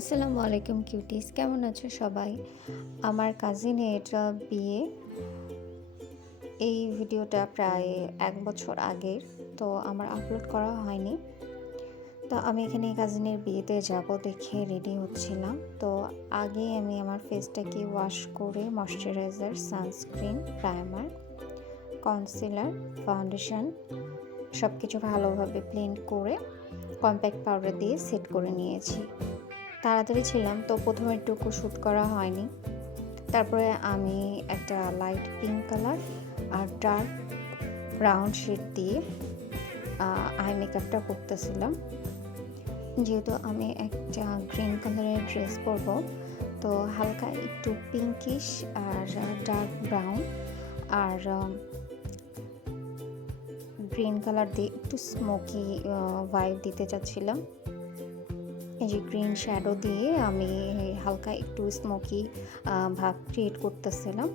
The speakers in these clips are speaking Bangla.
আসসালামু আলাইকুম কিউটিস, কেমন আছো সবাই? আমার কাজিনের বিয়ে। এই ভিডিওটা প্রায় ১ বছর আগের। তো আমার আপলোড করা হয়নি। তো আমি এখানে কাজিনের বিয়েতে যাব দেখে রেডি হচ্ছিলাম। তো আগে আমি আমার ফেসটাকে ওয়াশ করে moisturiser, sunscreen, primer, concealer, foundation সব কিছু ভালোভাবে ব্লেন্ড করে কম্প্যাক্ট পাউডার দিয়ে সেট করে নিয়েছি। তাড়াতাড়ি ছিলাম, তো প্রথমে একটুকু শ্যুট করা হয়নি। তারপরে আমি একটা লাইট পিঙ্ক কালার আর ডার্ক ব্রাউন শেড দিয়ে আই মেকআপটা করতেছিলাম। যেহেতু আমি একটা গ্রিন কালারের ড্রেস পরবো, তো হালকা একটু পিঙ্কিশ আর ডার্ক ব্রাউন আর গ্রিন কালার দিয়ে একটু স্মোকি ভাইব দিতে চাচ্ছিলাম। এই যে গ্রিন শ্যাডো দিয়ে আমি হালকা একটু স্মোকি ভাব ক্রিয়েট করতেছিলাম।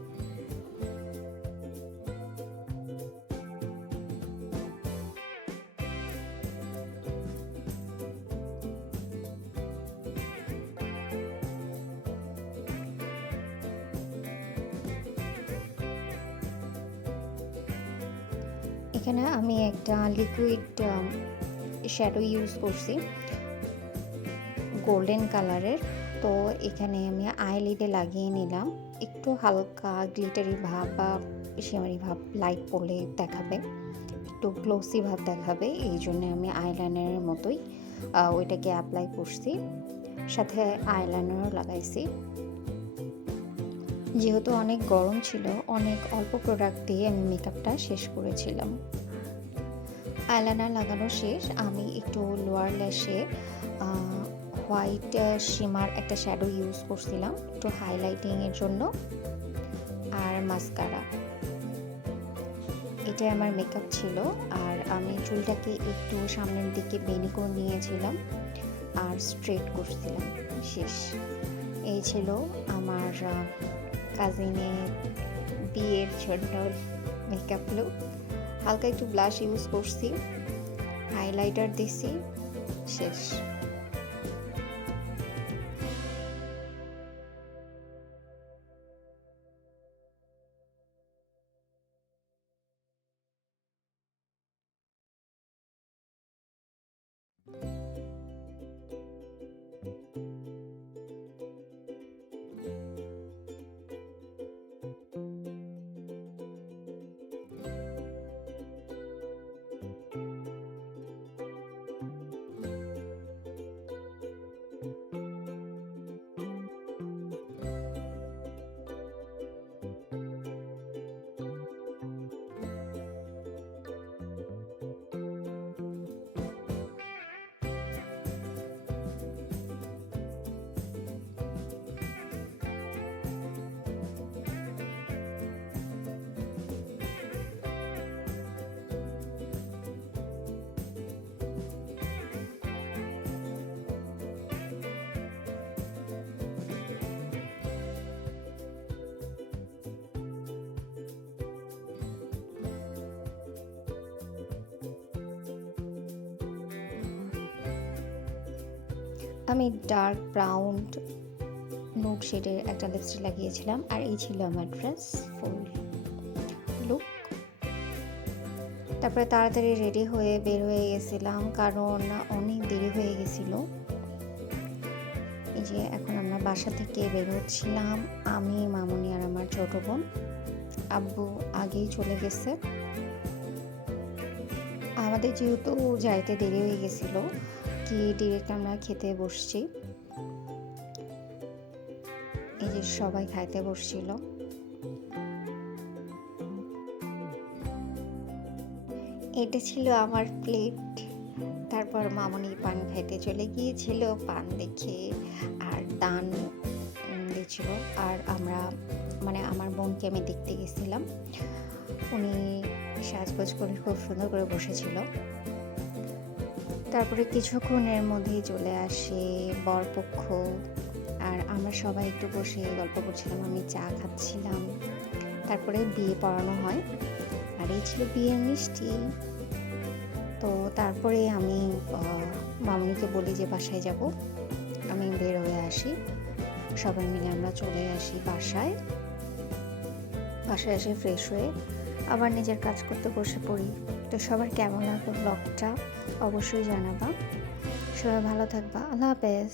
এখানে আমি একটা লিকুইড শ্যাডো ইউজ করছি গোল্ডেন কালারের। তো এখানে আমি আইলিডে লাগিয়ে নিলাম। একটু হালকা গ্লিটারি ভাব বা শিমারি ভাব লাইট পড়লে দেখাবে, একটু গ্লোসি ভাব দেখাবে, এই জন্য আমি আইলাইনারের মতোই ওইটাকে অ্যাপ্লাই করছি, সাথে আইলাইনারও লাগাইছি। যেহেতু অনেক গরম ছিল, অনেক অল্প প্রোডাক্ট দিয়ে আমি মেকআপটা শেষ করেছিলাম। আইলাইনার লাগানো শেষ, আমি একটু লোয়ার ল্যাশে হোয়াইট শিমার একটা শ্যাডো ইউজ করছিলাম একটু হাইলাইটিংয়ের জন্য, আর মাস্কারা। এটাই আমার মেকআপ ছিল। আর আমি চুলটাকে একটু সামনের দিকে বেনি করে নিয়েছিলাম আর স্ট্রেট করছিলাম। শেষ। এই ছিল আমার কাজিনের বিয়ের জন্য মেকআপ লুক। হালকা একটু ব্লাশ ইউজ করছি, হাইলাইটার দিছি, শেষ। আমি ডার্ক ব্রাউন নুড শেডের একটা লিপস্টিক লাগিয়েছিলাম, আর এই ছিল আমার ড্রেস ফুল লুক। তারপরে তাড়াতাড়ি রেডি হয়ে বের হয়ে গেছিলাম, কারণ অনেক দেরি হয়ে গেছিল। এই যে এখন আমরা বাসা থেকে বের হচ্ছিলাম, আমি, মামুনি আর আমার ছোট বোন। আব্বু আগেই চলে গেছে। আমাদের যেহেতু যাইতে দেরি হয়ে গেছিল, কি ডিরেক্ট আমরা খেতে বসছি। এই যে সবাই খাইতে বসছিল। এটা ছিল আমার প্লেট। তারপর মামুনি পান খাইতে চলে গিয়েছিল, পান দেখে আর দান দিয়েছিল। আর আমরা আমার বোনকে আমি দেখতে গেছিলাম, উনি সাজগোজ করে খুব সুন্দর করে বসেছিল। তারপরে কিছুক্ষণের মধ্যেই চলে আসে বরপক্ষ, আর আমরা সবাই একটু বসে গল্প করছিলাম, আমি চা খাচ্ছিলাম। তারপরে বিয়ে পড়ানো হয়, আর এই ছিল বিয়ের মিষ্টি। তো তারপরে আমি মামুনিকে বলি যে বাসায় যাব, আমি বের হয়ে আসি, সবাই মিলে আমরা চলে আসি বাসায় এসে ফ্রেশ হয়ে আবার নিজের কাজ করতে বসে পড়ি। তো সবার কেমন লাগলো ব্লগটা অবশ্যই জানাবা। সবাই ভালো থাকবা। আল্লাহ হাফেজ।